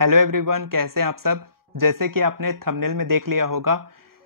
Hello everyone, कैसे हैं आप सब। जैसे कि आपने थंबनेल में देख लिया होगा,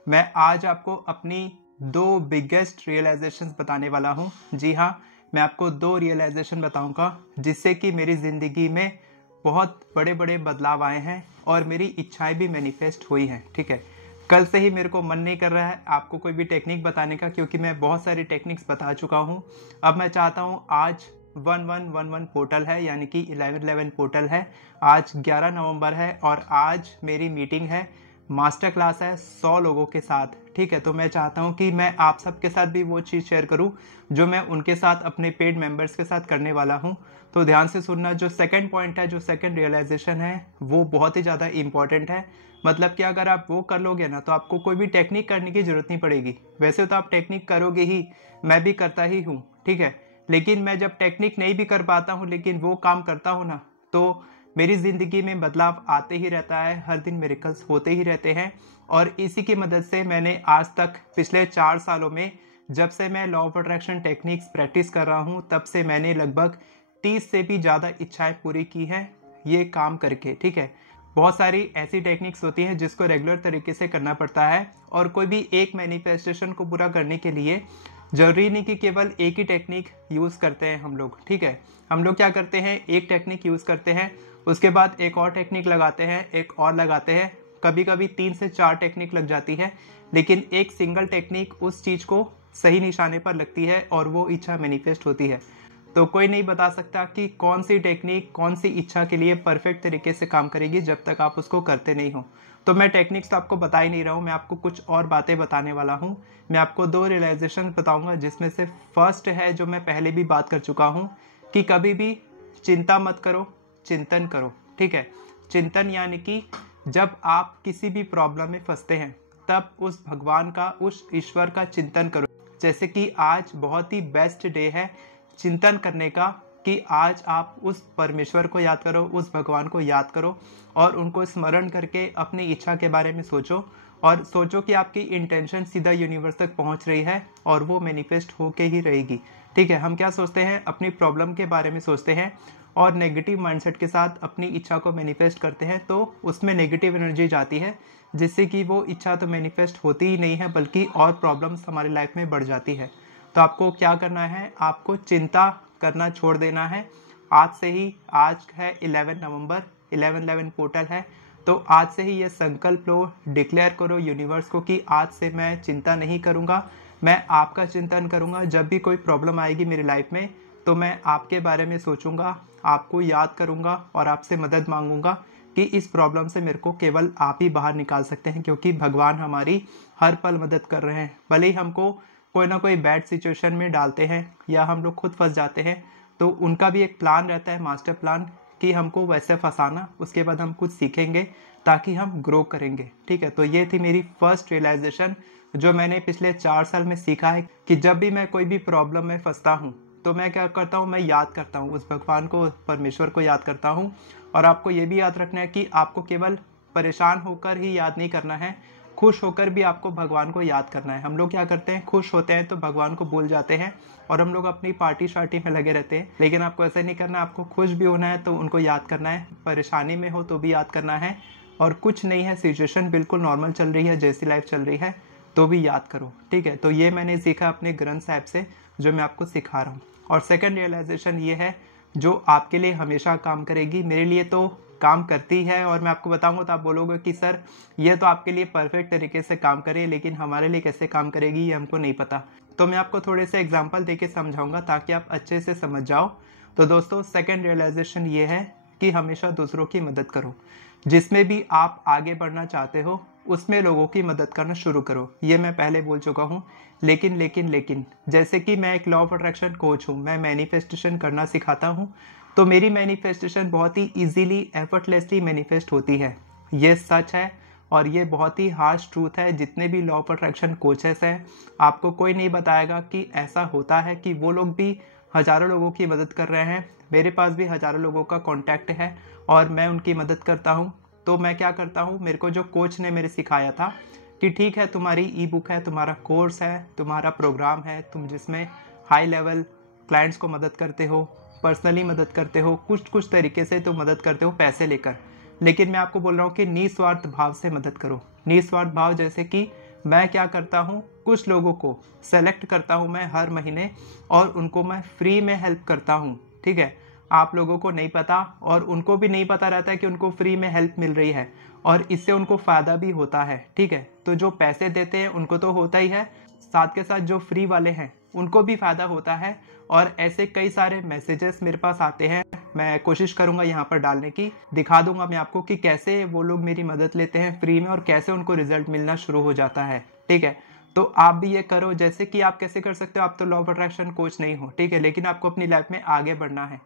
मैं आज आपको अपनी दो बिगेस्ट रियलाइजेशंस बताने वाला हूं। जी हाँ, मैं आपको दो रियलाइजेशन बताऊंगा जिससे कि मेरी ज़िंदगी में बहुत बड़े बड़े बदलाव आए हैं और मेरी इच्छाएं भी मैनिफेस्ट हुई हैं। ठीक है, कल से ही मेरे को मन नहीं कर रहा है आपको कोई भी टेक्निक बताने का, क्योंकि मैं बहुत सारी टेक्निक्स बता चुका हूँ। अब मैं चाहता हूँ आज 1111 पोर्टल है, यानी कि 1111 पोर्टल है। आज 11 नवंबर है और आज मेरी मीटिंग है, मास्टर क्लास है 100 लोगों के साथ। ठीक है, तो मैं चाहता हूं कि मैं आप सबके साथ भी वो चीज़ शेयर करूं जो मैं उनके साथ अपने पेड मेंबर्स के साथ करने वाला हूं। तो ध्यान से सुनना। जो सेकंड पॉइंट है, जो सेकंड रियलाइजेशन है, वो बहुत ही ज़्यादा इंपॉर्टेंट है। मतलब कि अगर आप वो कर लोगे ना तो आपको कोई भी टेक्निक करने की जरूरत नहीं पड़ेगी। वैसे तो आप टेक्निक करोगे ही, मैं भी करता ही हूँ। ठीक है, लेकिन मैं जब टेक्निक नहीं भी कर पाता हूँ लेकिन वो काम करता हूँ ना, तो मेरी ज़िंदगी में बदलाव आते ही रहता है। हर दिन मिरेकल्स होते ही रहते हैं। और इसी की मदद से मैंने आज तक पिछले 4 सालों में, जब से मैं law of attraction techniques practice कर रहा हूँ, तब से मैंने लगभग 30 से भी ज़्यादा इच्छाएं पूरी की हैं ये काम करके। ठीक है, बहुत सारी ऐसी टेक्निक्स होती हैं जिसको रेगुलर तरीके से करना पड़ता है, और कोई भी एक मैनिफेस्टेशन को पूरा करने के लिए जरूरी नहीं कि केवल एक ही टेक्निक यूज़ करते हैं हम लोग। ठीक है, हम लोग क्या करते हैं, एक टेक्निक यूज़ करते हैं, उसके बाद एक और टेक्निक लगाते हैं, एक और लगाते हैं, कभी कभी 3 से 4 टेक्निक लग जाती है, लेकिन एक सिंगल टेक्निक उस चीज़ को सही निशाने पर लगती है और वो इच्छा मैनिफेस्ट होती है। तो कोई नहीं बता सकता कि कौन सी टेक्निक कौन सी इच्छा के लिए परफेक्ट तरीके से काम करेगी जब तक आप उसको करते नहीं हो। तो मैं टेक्निक्स तो आपको बता ही नहीं रहा हूँ, मैं आपको कुछ और बातें बताने वाला हूँ। मैं आपको 2 रियलाइजेशन बताऊंगा, जिसमें से फर्स्ट है जो मैं पहले भी बात कर चुका हूँ कि कभी भी चिंता मत करो, चिंतन करो। ठीक है, चिंतन यानी कि जब आप किसी भी प्रॉब्लम में फंसते हैं तब उस भगवान का, उस ईश्वर का चिंतन करो। जैसे कि आज बहुत ही बेस्ट डे है चिंतन करने का, कि आज आप उस परमेश्वर को याद करो, उस भगवान को याद करो और उनको स्मरण करके अपनी इच्छा के बारे में सोचो, और सोचो कि आपकी इंटेंशन सीधा यूनिवर्स तक पहुंच रही है और वो मैनिफेस्ट होके ही रहेगी। ठीक है, हम क्या सोचते हैं, अपनी प्रॉब्लम के बारे में सोचते हैं और नेगेटिव माइंडसेट के साथ अपनी इच्छा को मैनिफेस्ट करते हैं, तो उसमें नेगेटिव एनर्जी जाती है, जिससे कि वो इच्छा तो मैनिफेस्ट होती ही नहीं है बल्कि और प्रॉब्लम्स हमारी लाइफ में बढ़ जाती है। तो आपको क्या करना है, आपको चिंता करना छोड़ देना है आज से ही। आज है 11 नवंबर, 1111 पोर्टल है, तो आज से ही ये संकल्प लो, डिक्लेयर करो यूनिवर्स को कि आज से मैं चिंता नहीं करूँगा, मैं आपका चिंतन करूँगा। जब भी कोई प्रॉब्लम आएगी मेरी लाइफ में तो मैं आपके बारे में सोचूंगा, आपको याद करूँगा और आपसे मदद मांगूंगा कि इस प्रॉब्लम से मेरे को केवल आप ही बाहर निकाल सकते हैं, क्योंकि भगवान हमारी हर पल मदद कर रहे हैं। भले ही हमको कोई ना कोई बैड सिचुएशन में डालते हैं या हम लोग खुद फंस जाते हैं, तो उनका भी एक प्लान रहता है, मास्टर प्लान, कि हमको वैसे फंसाना, उसके बाद हम कुछ सीखेंगे ताकि हम ग्रो करेंगे। ठीक है, तो ये थी मेरी फर्स्ट रियलाइजेशन जो मैंने पिछले 4 साल में सीखा है, कि जब भी मैं कोई भी प्रॉब्लम में फंसता हूँ तो मैं क्या करता हूँ, मैं याद करता हूँ उस भगवान को, परमेश्वर को याद करता हूँ। और आपको ये भी याद रखना है कि आपको केवल परेशान होकर ही याद नहीं करना है, खुश होकर भी आपको भगवान को याद करना है। हम लोग क्या करते हैं, खुश होते हैं तो भगवान को भूल जाते हैं और हम लोग अपनी पार्टी शार्टी में लगे रहते हैं, लेकिन आपको ऐसा नहीं करना। आपको खुश भी होना है तो उनको याद करना है, परेशानी में हो तो भी याद करना है, और कुछ नहीं है, सिचुएशन बिल्कुल नॉर्मल चल रही है, जैसी लाइफ चल रही है, तो भी याद करो। ठीक है, तो ये मैंने सीखा अपने ग्रंथ साहिब से, जो मैं आपको सिखा रहा हूँ। और सेकंड रियलाइजेशन ये है जो आपके लिए हमेशा काम करेगी, मेरे लिए तो काम करती है, और मैं आपको बताऊंगा तो आप बोलोगे कि सर ये तो आपके लिए परफेक्ट तरीके से काम करे, लेकिन हमारे लिए कैसे काम करेगी ये हमको नहीं पता। तो मैं आपको थोड़े से एग्जांपल देके समझाऊंगा ताकि आप अच्छे से समझ जाओ। तो दोस्तों, सेकंड रियलाइजेशन ये है कि हमेशा दूसरों की मदद करो। जिसमें भी आप आगे बढ़ना चाहते हो उसमें लोगों की मदद करना शुरू करो। ये मैं पहले बोल चुका हूँ, लेकिन जैसे कि मैं एक लॉ ऑफ अट्रैक्शन कोच हूँ, मैं मैनिफेस्टेशन करना सिखाता हूँ, तो मेरी मैनिफेस्टेशन बहुत ही इजीली, एफर्टलेसली मैनिफेस्ट होती है। ये सच है और ये बहुत ही हार्श ट्रूथ है। जितने भी लॉ ऑफ अट्रैक्शन कोचेस हैं, आपको कोई नहीं बताएगा कि ऐसा होता है, कि वो लोग भी हज़ारों लोगों की मदद कर रहे हैं। मेरे पास भी हज़ारों लोगों का कॉन्टैक्ट है और मैं उनकी मदद करता हूँ। तो मैं क्या करता हूँ, मेरे को जो कोच ने मेरे सिखाया था कि ठीक है, तुम्हारी ई बुक है, तुम्हारा कोर्स है, तुम्हारा प्रोग्राम है, तुम जिसमें हाई लेवल क्लाइंट्स को मदद करते हो, पर्सनली मदद करते हो, कुछ तरीके से तुम मदद करते हो पैसे लेकर, लेकिन मैं आपको बोल रहा हूँ कि निस्वार्थ भाव से मदद करो। निस्वार्थ भाव जैसे कि मैं क्या करता हूँ, कुछ लोगों को सेलेक्ट करता हूँ मैं हर महीने और उनको मैं फ्री में हेल्प करता हूँ। ठीक है, आप लोगों को नहीं पता और उनको भी नहीं पता रहता है कि उनको फ्री में हेल्प मिल रही है और इससे उनको फ़ायदा भी होता है। ठीक है, तो जो पैसे देते हैं उनको तो होता ही है, साथ के साथ जो फ्री वाले हैं उनको भी फ़ायदा होता है। और ऐसे कई सारे मैसेजेस मेरे पास आते हैं, मैं कोशिश करूंगा यहाँ पर डालने की, दिखा दूंगा मैं आपको कि कैसे वो लोग मेरी मदद लेते हैं फ्री में और कैसे उनको रिजल्ट मिलना शुरू हो जाता है। ठीक है, तो आप भी ये करो। जैसे कि आप कैसे कर सकते हो, आप तो लॉ ऑफ अट्रैक्शन कोच नहीं हो, ठीक है, लेकिन आपको अपनी लाइफ में आगे बढ़ना है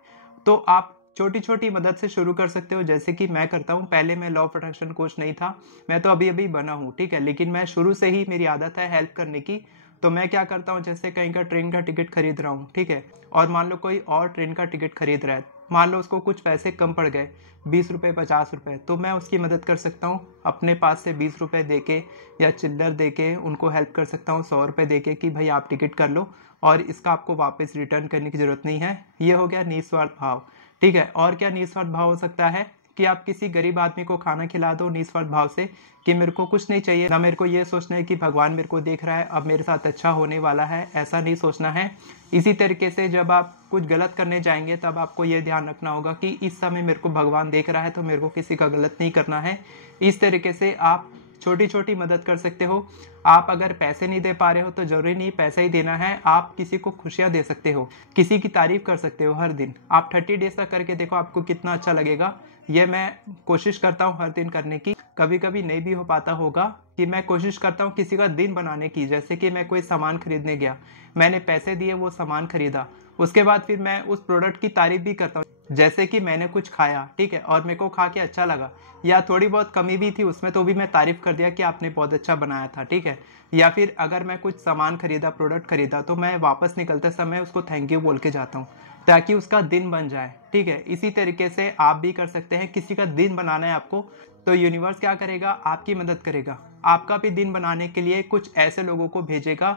तो आप छोटी छोटी मदद से शुरू कर सकते हो। जैसे कि मैं करता हूँ, पहले मैं लॉ ऑफ अट्रैक्शन कोच नहीं था, मैं तो अभी अभी बना हूँ। ठीक है, लेकिन मैं शुरू से ही मेरी आदत है हेल्प करने की। तो मैं क्या करता हूँ, जैसे कहीं का ट्रेन का टिकट खरीद रहा हूँ, ठीक है, और मान लो कोई और ट्रेन का टिकट खरीद रहा है, मान लो उसको कुछ पैसे कम पड़ गए, 20 रुपये 50 रुपये, तो मैं उसकी मदद कर सकता हूँ अपने पास से 20 रुपये दे के या चिल्लर दे के उनको हेल्प कर सकता हूँ, 100 रुपये दे के कि भाई आप टिकट कर लो और इसका आपको वापस रिटर्न करने की ज़रूरत नहीं है। ये हो गया निस्वार्थ भाव। ठीक है, और क्या निस्वार्थ भाव हो सकता है कि आप किसी गरीब आदमी को खाना खिला दो निस्वार्थ भाव से कि मेरे को कुछ नहीं चाहिए, ना मेरे को ये सोचना है कि भगवान मेरे को देख रहा है, अब मेरे साथ अच्छा होने वाला है, ऐसा नहीं सोचना है। इसी तरीके से जब आप कुछ गलत करने जाएंगे तब आपको ये ध्यान रखना होगा कि इस समय मेरे को भगवान देख रहा है तो मेरे को किसी का गलत नहीं करना है। इस तरीके से आप छोटी छोटी मदद कर सकते हो। आप अगर पैसे नहीं दे पा रहे हो तो जरूरी नहीं पैसा ही देना है, आप किसी को खुशियां दे सकते हो, किसी की तारीफ कर सकते हो हर दिन। आप 30 डेज तक करके देखो आपको कितना अच्छा लगेगा। ये मैं कोशिश करता हूँ हर दिन करने की, कभी कभी नहीं भी हो पाता होगा कि मैं कोशिश करता हूँ किसी का दिन बनाने की। जैसे कि मैं कोई सामान खरीदने गया, मैंने पैसे दिए, वो सामान खरीदा, उसके बाद फिर मैं उस प्रोडक्ट की तारीफ भी करता हूँ। जैसे कि मैंने कुछ खाया, ठीक है, और मेरे को खा के अच्छा लगा या थोड़ी बहुत कमी भी थी उसमें तो भी मैं तारीफ कर दिया कि आपने बहुत अच्छा बनाया था। ठीक है, या फिर अगर मैं कुछ सामान खरीदा, प्रोडक्ट खरीदा, तो मैं वापस निकलते समय उसको थैंक यू बोल के जाता हूँ ताकि उसका दिन बन जाए। ठीक है, इसी तरीके से आप भी कर सकते हैं। किसी का दिन बनाना है आपको तो यूनिवर्स क्या करेगा, आपकी मदद करेगा, आपका भी दिन बनाने के लिए कुछ ऐसे लोगों को भेजेगा।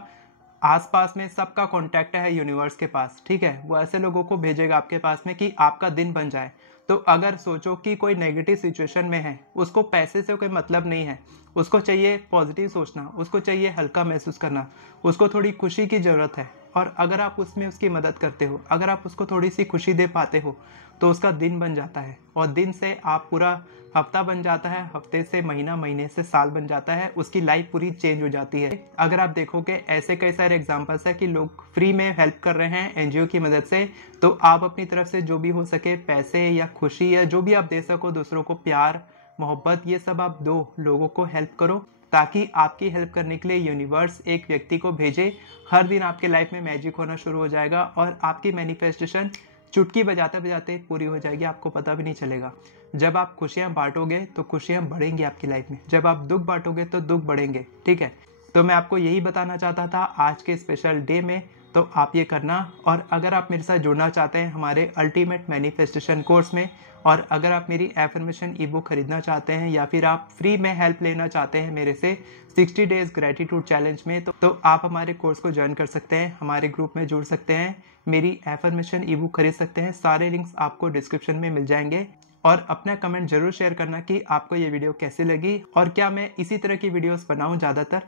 आसपास में सबका कांटेक्ट है यूनिवर्स के पास, ठीक है, वो ऐसे लोगों को भेजेगा आपके पास में कि आपका दिन बन जाए। तो अगर सोचो कि कोई नेगेटिव सिचुएशन में है, उसको पैसे से कोई मतलब नहीं है, उसको चाहिए पॉजिटिव सोचना, उसको चाहिए हल्का महसूस करना, उसको थोड़ी खुशी की ज़रूरत है, और अगर आप उसमें उसकी मदद करते हो, अगर आप उसको थोड़ी सी खुशी दे पाते हो तो उसका दिन बन जाता है, और दिन से आप पूरा हफ्ता बन जाता है, हफ्ते से महीना, महीने से साल बन जाता है, उसकी लाइफ पूरी चेंज हो जाती है। अगर आप देखोगे ऐसे कई सारे एग्जांपल्स है कि लोग फ्री में हेल्प कर रहे हैं एनजीओ की मदद से। तो आप अपनी तरफ से जो भी हो सके, पैसे या खुशी या जो भी आप दे सको, दूसरों को प्यार, मोहब्बत, ये सब आप दो, लोगों को हेल्प करो ताकि आपकी हेल्प करने के लिए यूनिवर्स एक व्यक्ति को भेजे। हर दिन आपके लाइफ में मैजिक होना शुरू हो जाएगा और आपकी मैनिफेस्टेशन चुटकी बजाते बजाते पूरी हो जाएगी, आपको पता भी नहीं चलेगा। जब आप खुशियां बांटोगे तो खुशियां बढ़ेंगी आपकी लाइफ में, जब आप दुख बांटोगे तो दुख बढ़ेंगे। ठीक है, तो मैं आपको यही बताना चाहता था आज के स्पेशल डे में, तो आप ये करना। और अगर आप मेरे साथ जुड़ना चाहते हैं हमारे अल्टीमेट मैनिफेस्टेशन कोर्स में, और अगर आप मेरी एफर्मेशन ई बुक खरीदना चाहते हैं या फिर आप फ्री में हेल्प लेना चाहते हैं मेरे से 60 डेज ग्रेटिट्यूड चैलेंज में, तो आप हमारे कोर्स को ज्वाइन कर सकते हैं, हमारे ग्रुप में जुड़ सकते हैं, मेरी एफर्मेशन ई बुक खरीद सकते हैं। सारे लिंक्स आपको डिस्क्रिप्शन में मिल जाएंगे। और अपना कमेंट जरूर शेयर करना कि आपको ये वीडियो कैसी लगी और क्या मैं इसी तरह की वीडियोस बनाऊं ज़्यादातर,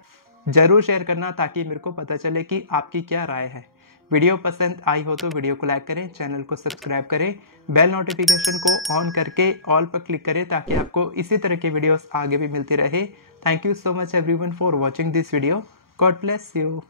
जरूर शेयर करना ताकि मेरे को पता चले कि आपकी क्या राय है। वीडियो पसंद आई हो तो वीडियो को लाइक करें, चैनल को सब्सक्राइब करें, बेल नोटिफिकेशन को ऑन करके ऑल पर क्लिक करें ताकि आपको इसी तरह के वीडियोस आगे भी मिलते रहे। Thank you so much everyone for watching this video. God bless you.